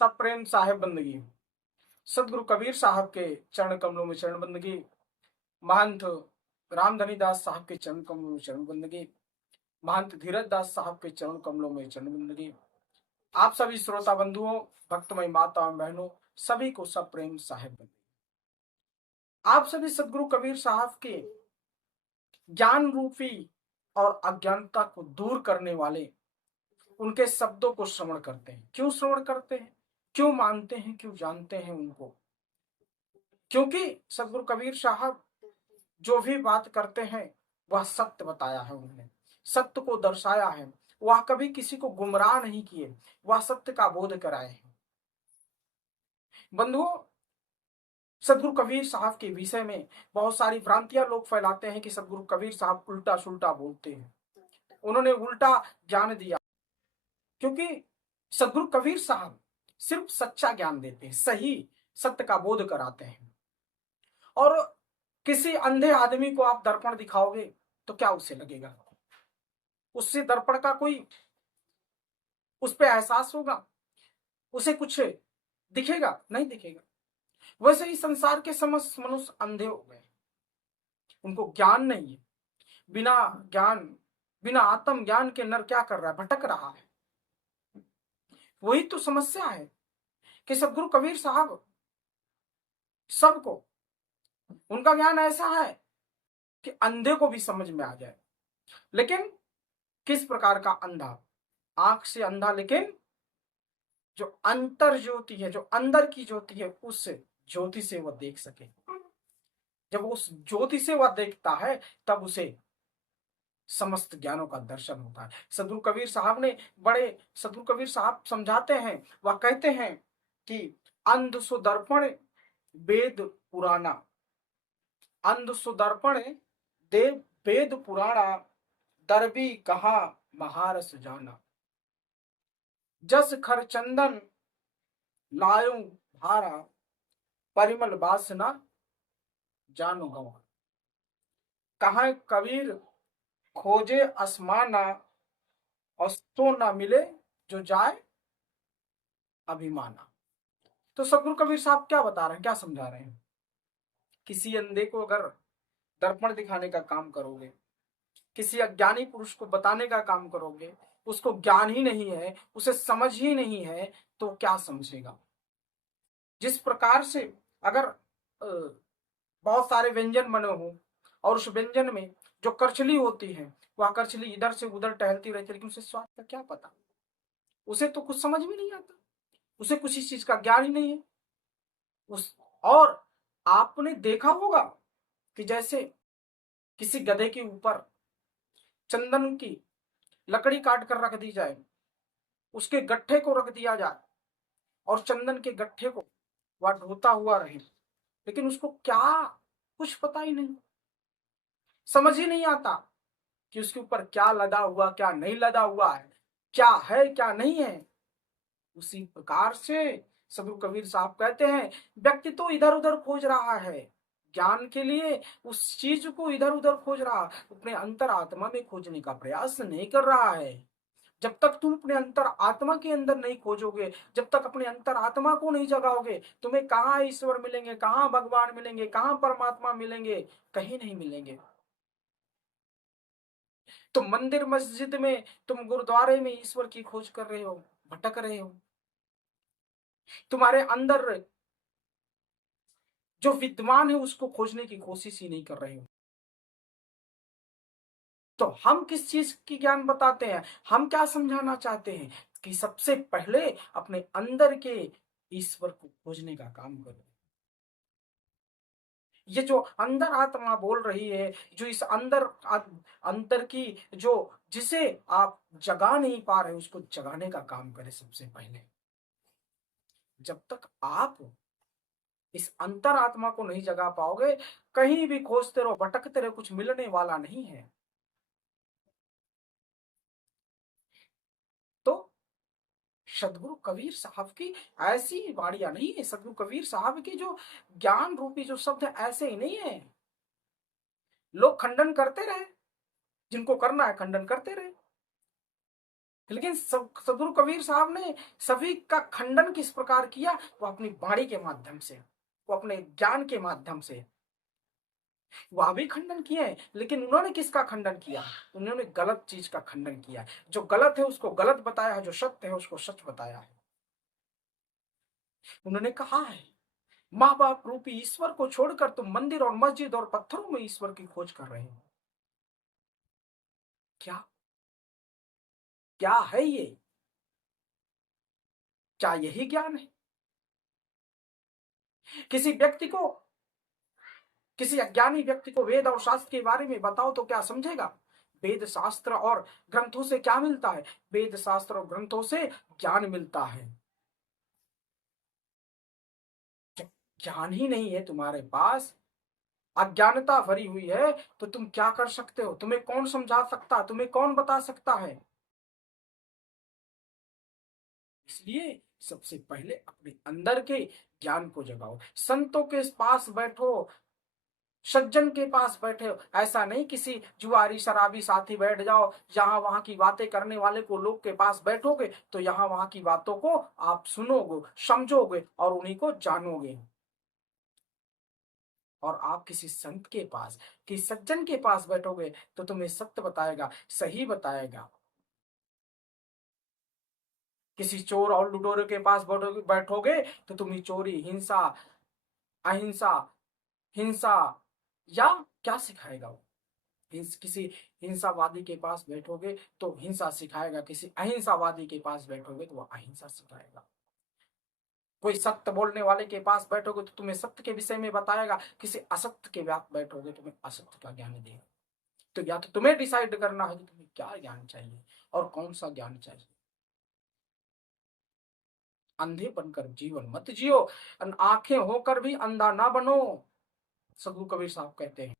सप्रेम साहेब बंदगी। सदगुरु कबीर साहब के चरण कमलों में चरण बंदगी। महंत रामधनी दास साहब के चरण कमलों में चरण बंदगी। महंत धीरज दास साहब के चरण कमलों में चरण बंदगी। आप सभी श्रोता बंधुओं, भक्तमय माताओं बहनों, सभी को सब प्रेम साहेब बंदगी। आप सभी सदगुरु कबीर साहब के ज्ञान रूपी और अज्ञानता को दूर करने वाले उनके शब्दों को श्रवण करते हैं। क्यों श्रवण करते हैं, क्यों मानते हैं, क्यों जानते हैं उनको? क्योंकि सदगुरु कबीर साहब जो भी बात करते हैं वह सत्य बताया है, उन्होंने सत्य को दर्शाया है। वह कभी किसी को गुमराह नहीं किए, वह सत्य का बोध कराए हैं। बंधुओं, सदगुरु कबीर साहब के विषय में बहुत सारी भ्रांतियां लोग फैलाते हैं कि सदगुरु कबीर साहब उल्टा सुल्टा बोलते हैं, उन्होंने उल्टा ज्ञान दिया। क्योंकि सदगुरु कबीर साहब सिर्फ सच्चा ज्ञान देते हैं, सही सत्य का बोध कराते हैं। और किसी अंधे आदमी को आप दर्पण दिखाओगे तो क्या उसे लगेगा? उससे दर्पण का कोई उस पर एहसास होगा? उसे कुछ दिखेगा? नहीं दिखेगा। वैसे ही संसार के समस्त मनुष्य अंधे हो गए, उनको ज्ञान नहीं है। बिना ज्ञान, बिना आत्म ज्ञान के नर क्या कर रहा है? भटक रहा है। वही तो समस्या है कि सदगुरु कबीर साहब सबको, उनका ज्ञान ऐसा है कि अंधे को भी समझ में आ जाए। लेकिन किस प्रकार का अंधा? आंख से अंधा, लेकिन जो अंतर ज्योति है, जो अंदर की ज्योति है, उस ज्योति से वह देख सके। जब उस ज्योति से वह देखता है तब उसे समस्त ज्ञानों का दर्शन होता है। सदगुरु कबीर साहब ने सदगुरु कबीर साहब समझाते हैं, वह कहते हैं कि अंध सुदर्पण वेद पुराना, अंध सुदर्पण देव वेद पुराणा, दरबी कहा महारस जाना, जस खर चंदन लायो भारा, परिमल वासना जानो गवा। कहा कबीर खोजे आसमाना, और तो ना मिले जो जाए अभिमाना। तो सदगुरु कबीर साहब क्या बता रहे हैं, क्या समझा रहे हैं? किसी अंधे को अगर दर्पण दिखाने का काम करोगे, किसी अज्ञानी पुरुष को बताने का काम करोगे, उसको ज्ञान ही नहीं है, उसे समझ ही नहीं है, तो क्या समझेगा? जिस प्रकार से अगर बहुत सारे व्यंजन बने हो और उस व्यंजन में जो करछली होती है, वह करछली इधर से उधर टहलती रहती है, लेकिन उसे स्वाद का क्या पता? उसे तो कुछ समझ में नहीं आता, उसे कुछ इस चीज का ज्ञान ही नहीं है। और आपने देखा होगा कि जैसे किसी गधे के ऊपर चंदन की लकड़ी काट कर रख दी जाए, उसके गट्ठे को रख दिया जाए और चंदन के गट्ठे को वह ढोता हुआ रहे, लेकिन उसको क्या कुछ पता ही नहीं, समझ ही नहीं आता कि उसके ऊपर क्या लदा हुआ, क्या नहीं लदा हुआ है, क्या है क्या नहीं है। उसी प्रकार से सदगुरु कबीर साहब कहते हैं, व्यक्ति तो इधर उधर खोज रहा है ज्ञान के लिए, उस चीज को इधर उधर खोज रहा, अपने अंतर आत्मा में खोजने का प्रयास नहीं कर रहा है। जब तक तुम अपने अंतर आत्मा के अंदर नहीं खोजोगे, जब तक अपने अंतर आत्मा को नहीं जगाओगे, तुम्हें कहाँ ईश्वर मिलेंगे, कहाँ भगवान मिलेंगे, कहाँ परमात्मा मिलेंगे? कहीं नहीं मिलेंगे। तुम मंदिर मस्जिद में, तुम गुरुद्वारे में ईश्वर की खोज कर रहे हो, भटक रहे हो। तुम्हारे अंदर जो विद्वान है उसको खोजने की कोशिश ही नहीं कर रहे हो। तो हम किस चीज की ज्ञान बताते हैं, हम क्या समझाना चाहते हैं? कि सबसे पहले अपने अंदर के ईश्वर को खोजने का काम करो। ये जो अंदर आत्मा बोल रही है, जो इस अंदर की जो जिसे आप जगा नहीं पा रहे, उसको जगाने का काम करें सबसे पहले। जब तक आप इस अंतर आत्मा को नहीं जगा पाओगे, कहीं भी खोजते रहो, भटकते रहो, कुछ मिलने वाला नहीं है। तो सदगुरु कबीर साहब की ऐसी वाणियां नहीं है, सदगुरु कबीर साहब की जो ज्ञान रूपी जो शब्द है ऐसे ही नहीं है। लोग खंडन करते रहे, जिनको करना है खंडन करते रहे। लेकिन सदगुरु कबीर साहब ने सभी का खंडन किस प्रकार किया? वो अपनी वाणी के माध्यम से, वो अपने ज्ञान के माध्यम से। वह भी खंडन किए हैं, लेकिन उन्होंने किसका खंडन किया? उन्होंने गलत चीज का खंडन किया है। जो गलत है उसको गलत बताया है, जो सत्य है उसको सच बताया है। उन्होंने कहा है, माँ बाप रूपी ईश्वर को छोड़कर तुम मंदिर और मस्जिद और पत्थरों में ईश्वर की खोज कर रहे हो। क्या क्या है ये? क्या यही ज्ञान है? किसी व्यक्ति को, किसी अज्ञानी व्यक्ति को वेद और शास्त्र के बारे में बताओ तो क्या समझेगा? वेद शास्त्र और ग्रंथों से क्या मिलता है? वेद शास्त्र और ग्रंथों से ज्ञान मिलता है। ज्ञान ही नहीं है तुम्हारे पास, अज्ञानता भरी हुई है, तो तुम क्या कर सकते हो? तुम्हें कौन समझा सकता, तुम्हें कौन बता सकता है? इसलिए सबसे पहले अपने अंदर के ज्ञान को जगाओ। संतों के पास बैठो, सज्जन के पास बैठे हो, ऐसा नहीं किसी जुआरी शराबी साथी बैठ जाओ, यहाँ वहां की बातें करने वाले को लोग के पास बैठोगे तो यहाँ वहां की बातों को आप सुनोगे, समझोगे और उन्हीं को जानोगे। और आप किसी संत के पास, किसी सज्जन के पास बैठोगे तो तुम्हें सत्य बताएगा, सही बताएगा। किसी चोर और लुटेरे के पास बैठोगे तो तुम्हें चोरी, हिंसा, अहिंसा, हिंसा या क्या सिखाएगा वो? किसी हिंसावादी के पास बैठोगे तो हिंसा सिखाएगा, किसी अहिंसावादी के पास बैठोगे तो वो अहिंसा सिखाएगा। कोई सत्य बोलने वाले के पास बैठोगे तो तुम्हें सत्य के विषय में बताएगा, किसी असत्य के पास बैठोगे तो तुम्हें असत्य का ज्ञान देगा। तो या तो तुम्हें डिसाइड करना है कि तुम्हें क्या ज्ञान चाहिए और कौन सा ज्ञान चाहिए। अंधे बनकर जीवन मत जियो, आंखें होकर भी अंधा ना बनो, सदगुरु कबीर साहब कहते हैं।